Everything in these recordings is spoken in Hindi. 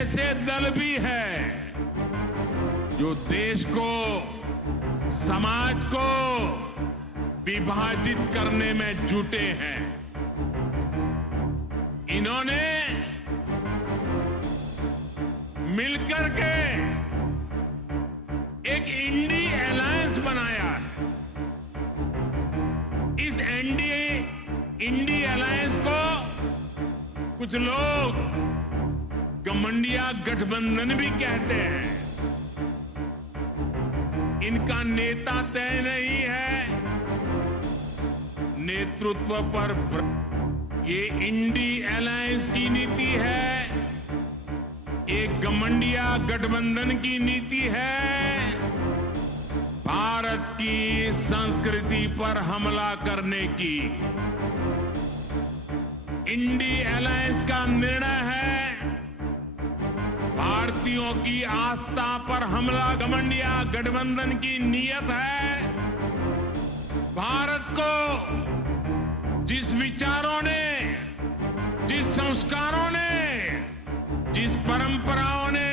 ऐसे दल भी है जो देश को, समाज को विभाजित करने में जुटे हैं। इन्होंने मिलकर के एक इंडी अलायंस बनाया है। इस इंडी अलायंस को कुछ लोग गठबंधन गठबंधन भी कहते हैं। इनका नेता तय नहीं है, नेतृत्व पर ये इंडी अलायंस की नीति है, एक गठबंधन की नीति है, भारत की संस्कृति पर हमला करने की। इंडी अलायंस का निर्णय है भारतीयों की आस्था पर हमला। गठबंधन की नीयत है भारत को जिस विचारों ने, जिस संस्कारों ने, जिस परंपराओं ने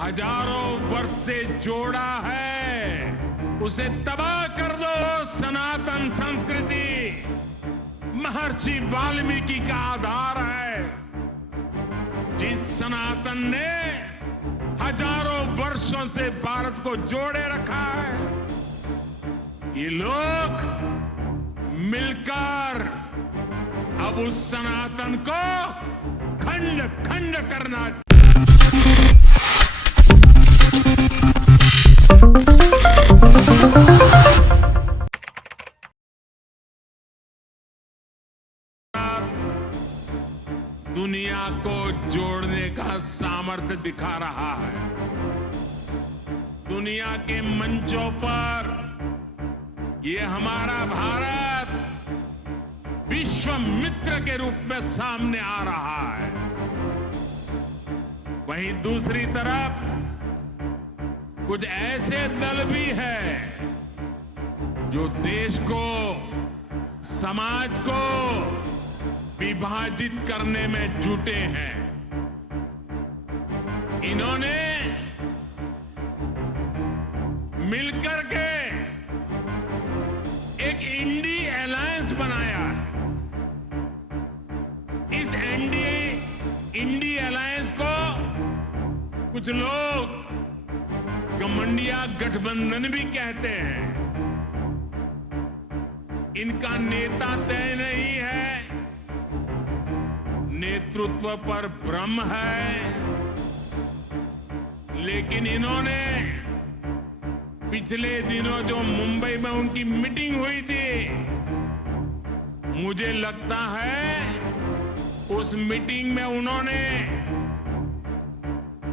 हजारों वर्ष से जोड़ा है, उसे तबाह कर दो। सनातन संस्कृति महर्षि वाल्मीकि का आधार है। जिस सनातन ने हजारों वर्षों से भारत को जोड़े रखा है, ये लोग मिलकर अब उस सनातन को खंड खंड करना। दुनिया को जोड़ने का सामर्थ्य दिखा रहा है। दुनिया के मंचों पर ये हमारा भारत विश्व मित्र के रूप में सामने आ रहा है। वहीं दूसरी तरफ कुछ ऐसे दल भी है जो देश को, समाज को विभाजित करने में जुटे हैं। इन्होंने मिलकर के एक इंडी अलायंस बनाया है। इस इंडी अलायंस को कुछ लोग गठबंधन भी कहते हैं। इनका नेता तय नहीं है, नेतृत्व पर भ्रम है, लेकिन इन्होंने पिछले दिनों जो मुंबई में उनकी मीटिंग हुई थी, मुझे लगता है उस मीटिंग में उन्होंने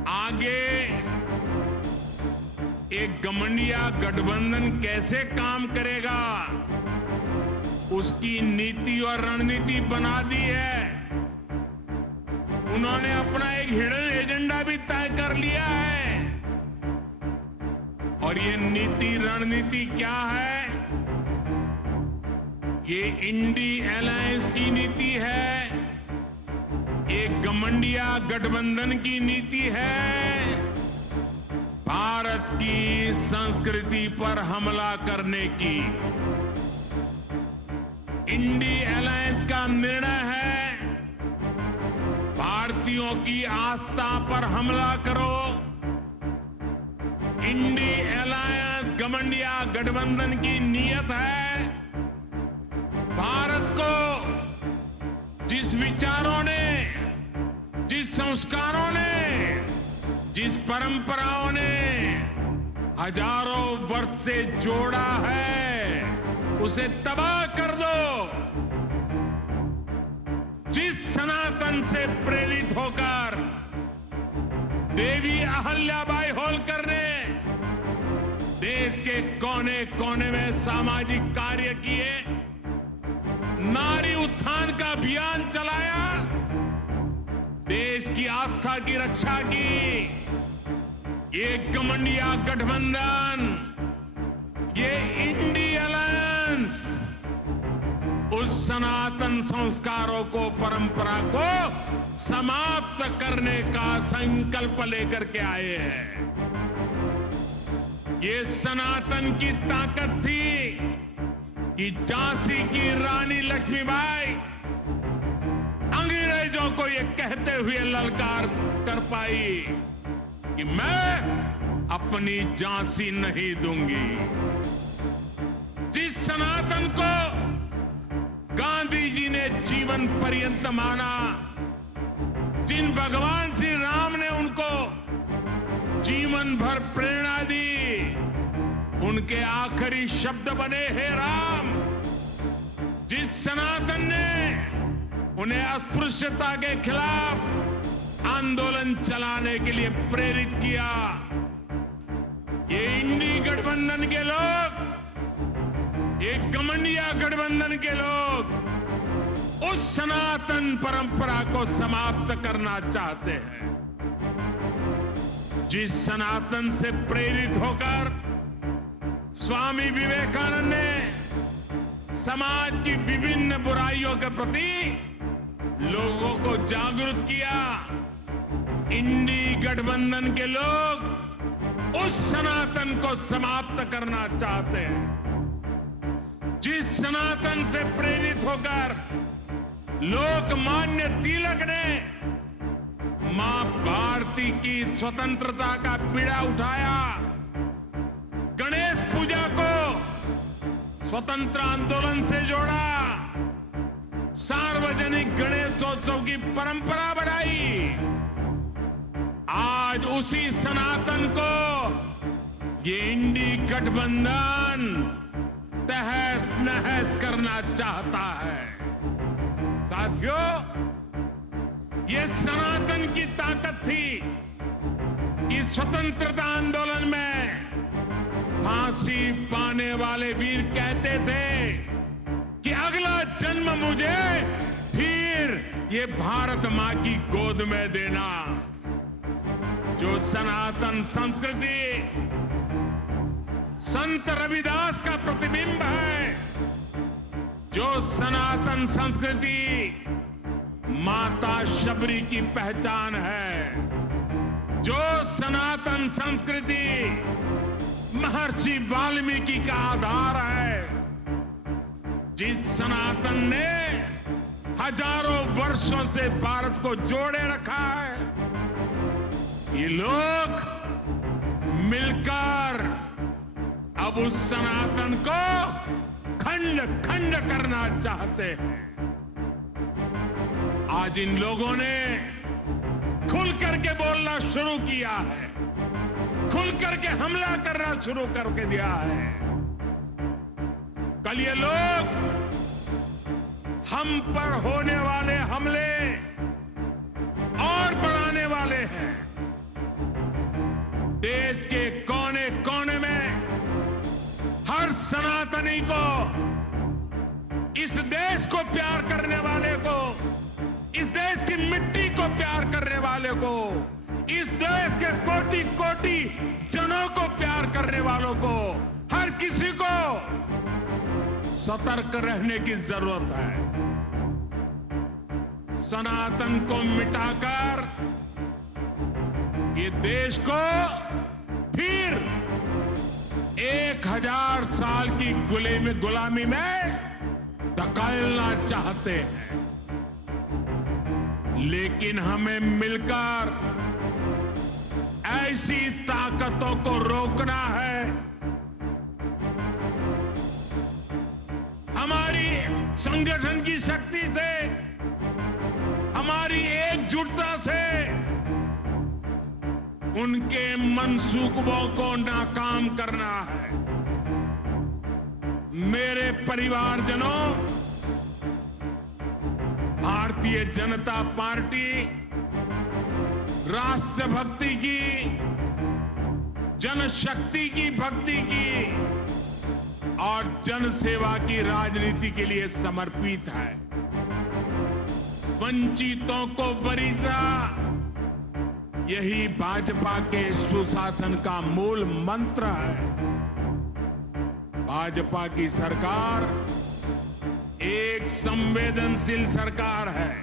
आगे एक गठबंधन कैसे काम करेगा उसकी नीति और रणनीति बना दी है। उन्होंने अपना एक हिडन एजेंडा भी तय कर लिया है। और ये नीति रणनीति क्या है? ये इंडी अलायंस की नीति है, एक गठबंधन की नीति है, भारत की संस्कृति पर हमला करने की। इंडी अलायंस का निर्णय है भारतीयों की आस्था पर हमला करो। इंडी अलायंस गठबंधन की नीयत है भारत को जिस विचारों ने, जिस संस्कारों ने, जिस परंपराओं ने हजारों वर्ष से जोड़ा है, उसे तबाह कर दो। जिस सनातन से प्रेरित होकर देवी अहल्याबाई होलकर ने देश के कोने कोने में सामाजिक कार्य किए, नारी उत्थान का अभियान चलाया, देश की आस्था की रक्षा की। ये गठबंधन, ये इंडी अलायंस उस सनातन संस्कारों को, परंपरा को समाप्त करने का संकल्प लेकर के आए हैं। ये सनातन की ताकत थी कि झांसी की रानी लक्ष्मीबाई अंग्रेजों को ये कहते हुए ललकार कर पाई कि मैं अपनी झांसी नहीं दूंगी। जिस सनातन को गांधी जी ने जीवन पर्यंत माना, जिन भगवान श्री राम ने उनको जीवन भर प्रेरणा दी, उनके आखिरी शब्द बने हे राम। जिस सनातन ने उन्हें अस्पृश्यता के खिलाफ आंदोलन चलाने के लिए प्रेरित किया, ये इंडी गठबंधन के लोग, ये गमंडिया गठबंधन के लोग उस सनातन परंपरा को समाप्त करना चाहते हैं। जिस सनातन से प्रेरित होकर स्वामी विवेकानंद ने समाज की विभिन्न बुराइयों के प्रति लोगों को जागरूक किया, इंडी गठबंधन के लोग उस सनातन को समाप्त करना चाहते हैं। जिस सनातन से प्रेरित होकर लोकमान्य तिलक ने मां भारती की स्वतंत्रता का बीड़ा उठाया, गणेश पूजा को स्वतंत्र आंदोलन से जोड़ा, सार्वजनिक गणेशोत्सव की परंपरा बढ़ाई, आज उसी सनातन को ये इंडी गठबंधन तहस नहस करना चाहता है। साथियों, ये सनातन की ताकत थी। इस स्वतंत्रता आंदोलन में फांसी पाने वाले वीर कहते थे कि अगला जन्म मुझे फिर ये भारत मां की गोद में देना। जो सनातन संस्कृति संत रविदास का प्रतिबिंब है, जो सनातन संस्कृति माता शबरी की पहचान है, जो सनातन संस्कृति महर्षि वाल्मीकि का आधार है, जिस सनातन ने हजारों वर्षों से भारत को जोड़े रखा है, ये लोग मिलकर अब उस सनातन को खंड खंड करना चाहते हैं। आज इन लोगों ने खुल करके बोलना शुरू किया है, खुल करके हमला करना शुरू करके दिया है। कल ये लोग हम पर होने वाले हमले और बढ़ाने वाले हैं। देश के कोने कोने में हर सनातनी को, इस देश को प्यार करने वाले को, इस देश की मिट्टी को प्यार करने वाले को, इस देश के कोटि कोटि जनों को प्यार करने वालों को, हर किसी को सतर्क रहने की जरूरत है। सनातन को मिटाकर ये देश को फिर 1000 साल की गुलामी में धकेलना चाहते हैं। लेकिन हमें मिलकर ऐसी ताकतों को रोकना है। हमारी संगठन की शक्ति से, हमारी एकजुटता से उनके मंसूबों को नाकाम करना है। मेरे परिवारजनों, भारतीय जनता पार्टी राष्ट्रभक्ति की, जनशक्ति की भक्ति की और जनसेवा की राजनीति के लिए समर्पित है। वंचितों को वरीयता, यही भाजपा के सुशासन का मूल मंत्र है। भाजपा की सरकार एक संवेदनशील सरकार है।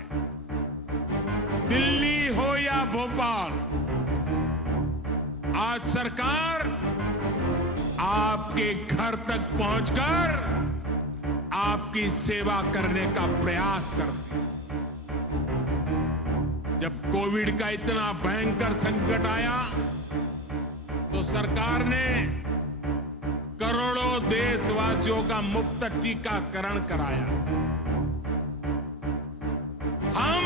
दिल्ली हो या भोपाल, आज सरकार आपके घर तक पहुंचकर आपकी सेवा करने का प्रयास करती है। जब कोविड का इतना भयंकर संकट आया तो सरकार ने करोड़ों देशवासियों का मुफ्त टीकाकरण कराया। हम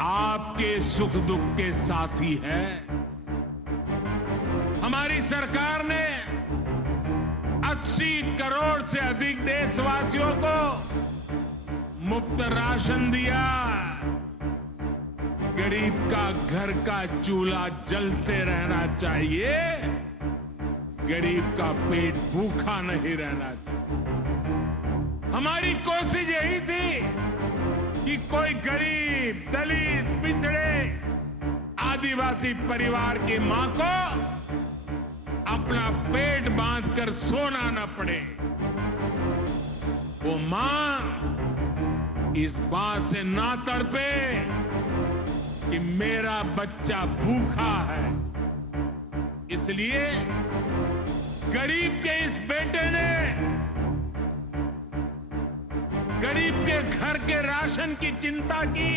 आपके सुख दुख के साथी हैं। हमारी सरकार ने 80 करोड़ से अधिक देशवासियों को मुफ्त राशन दिया। गरीब का घर का चूल्हा जलते रहना चाहिए, गरीब का पेट भूखा नहीं रहना चाहिए। हमारी कोशिश यही थी कि कोई गरीब, दलित, पिछड़े, आदिवासी परिवार की मां को अपना पेट बांधकर सोना न पड़े। वो मां इस बात से ना तड़पे कि मेरा बच्चा भूखा है। इसलिए गरीब के इस बेटे ने गरीब के घर के राशन की चिंता की,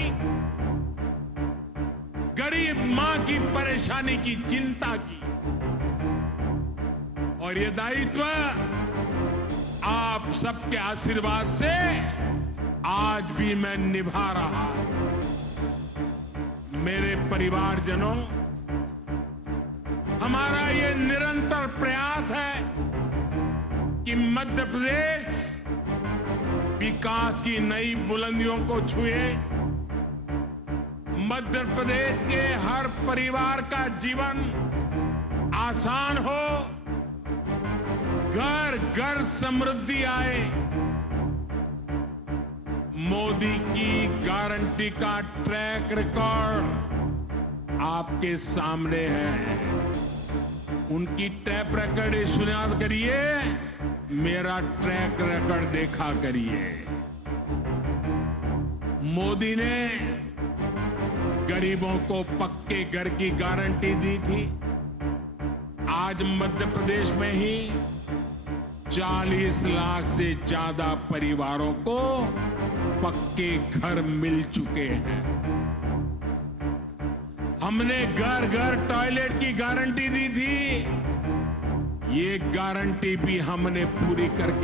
गरीब मां की परेशानी की चिंता की, और ये दायित्व आप सबके आशीर्वाद से आज भी मैं निभा रहा हूं। मेरे परिवारजनों, हमारा ये निरंतर प्रयास है कि मध्य प्रदेश विकास की नई बुलंदियों को छुए, मध्य प्रदेश के हर परिवार का जीवन आसान हो, घर घर समृद्धि आए। मोदी की गारंटी का ट्रैक रिकॉर्ड आपके सामने है। उनकी ट्रैक रिकॉर्ड सुनियाद करिए, मेरा ट्रैक रिकॉर्ड देखा करिए। मोदी ने गरीबों को पक्के घर की गारंटी दी थी। आज मध्य प्रदेश में ही 40 लाख से ज्यादा परिवारों को पक्के घर मिल चुके हैं। हमने घर घर टॉयलेट की गारंटी दी थी, ये गारंटी भी हमने पूरी करके